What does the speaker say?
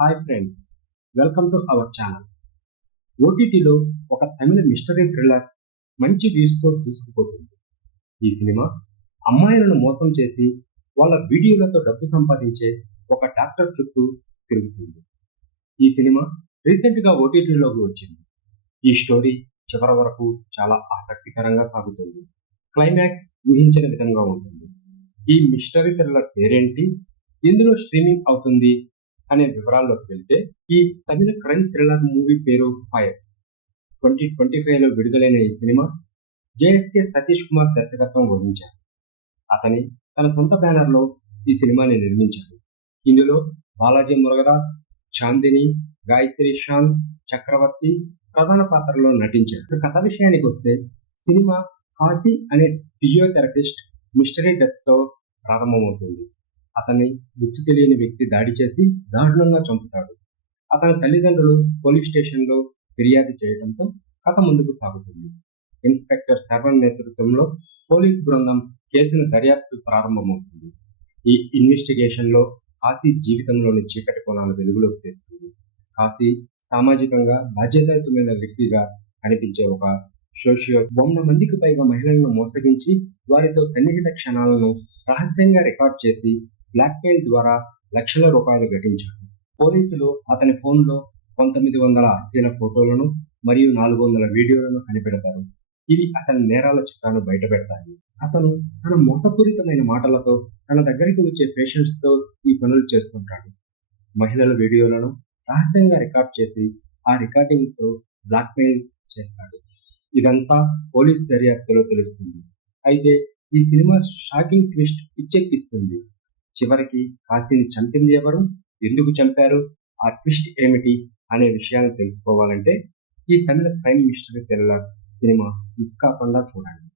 Hi friends, welcome to our channel. ఓటీటీలో ఒక తమిళ mystery thriller మంచి వ్యూస్తో దూసుకుపోతుంది. ఈ సినిమా అమ్మాయిలను మోసం చేసి వాళ్ళ వీడియోలతో డబ్బు సంపాదించే ఒక డాక్టర్ చుట్టూ తిరుగుతుంది. ఈ సినిమా రీసెంట్గా ఓటీటీలోకి వచ్చింది. ఈ స్టోరీ చివరి వరకు చాలా ఆసక్తికరంగా సాగుతుంది. క్లైమాక్స్ ఊహించిన విధంగా ఉంటుంది. ఈ మిస్టరీ థ్రిల్లర్ పేరేంటి, ఇందులో స్ట్రీమింగ్ అవుతుంది అనే వివరాల్లోకి వెళ్తే, ఈ తమిళ క్రైమ్ థ్రిల్లర్ మూవీ పేరు ఫైర్. 2025లో విడుదలైన ఈ సినిమా జేఎస్కే సతీష్ కుమార్ దర్శకత్వం వహించారు. అతని తన సొంత బ్యానర్లో ఈ సినిమాని నిర్మించారు. ఇందులో బాలాజీ మురుగదాస్, చాందిని, గాయత్రి షాన్, చక్రవర్తి ప్రధాన పాత్రలో నటించారు. కథ విషయానికి వస్తే, సినిమా కాశీ అనే ఫిజియోథెరపిస్ట్ మిస్టరీ డెత్తో ప్రారంభమవుతుంది. అతన్ని గుర్తు తెలియని వ్యక్తి దాడి చేసి దారుణంగా చంపుతాడు. అతని తల్లిదండ్రులు పోలీస్ స్టేషన్లో ఫిర్యాదు చేయడంతో కథ ముందుకు సాగుతుంది. ఇన్స్పెక్టర్ శర్వణ్ నేతృత్వంలో పోలీస్ బృందం కేసును దర్యాప్తు ప్రారంభమవుతుంది. ఈ ఇన్వెస్టిగేషన్లో కాశీ జీవితంలోని చీకటి కోణాలు వెలుగులోకి తెస్తుంది. కాశీ సామాజికంగా బాధ్యతాయుతమైన వ్యక్తిగా కనిపించే ఒక సోషియో. 100 మందికి పైగా మహిళలను మోసగించి వారితో సన్నిహిత క్షణాలను రహస్యంగా రికార్డ్ చేసి బ్లాక్మెయిల్ ద్వారా లక్షల రూపాయలు గడించాడు. పోలీసులు అతని ఫోన్లో 1900 అశ్లీల ఫోటోలను మరియు 400 వీడియోలను కనిపెడతారు. ఇవి అతని నేరాల చిట్టాను బయటపెడతాయి. అతను తన మోసపూరితమైన మాటలతో తన దగ్గరికి వచ్చే పేషెంట్స్తో ఈ పనులు చేస్తుంటాడు. మహిళల వీడియోలను రహస్యంగా రికార్డ్ చేసి ఆ రికార్డింగ్తో బ్లాక్మెయిల్ చేస్తాడు. ఇదంతా పోలీస్ దర్యాప్తులో తెలుస్తుంది. అయితే ఈ సినిమా షాకింగ్ ట్విస్ట్ పిచ్చెక్కిస్తుంది. చివరికి కాశీని చంపింది ఎవరు, ఎందుకు చంపారు, ఆ ట్విస్ట్ ఏమిటి అనే విషయాన్ని తెలుసుకోవాలంటే ఈ Tamil crime mystery thriller cinema miss కాకుండా చూడండి.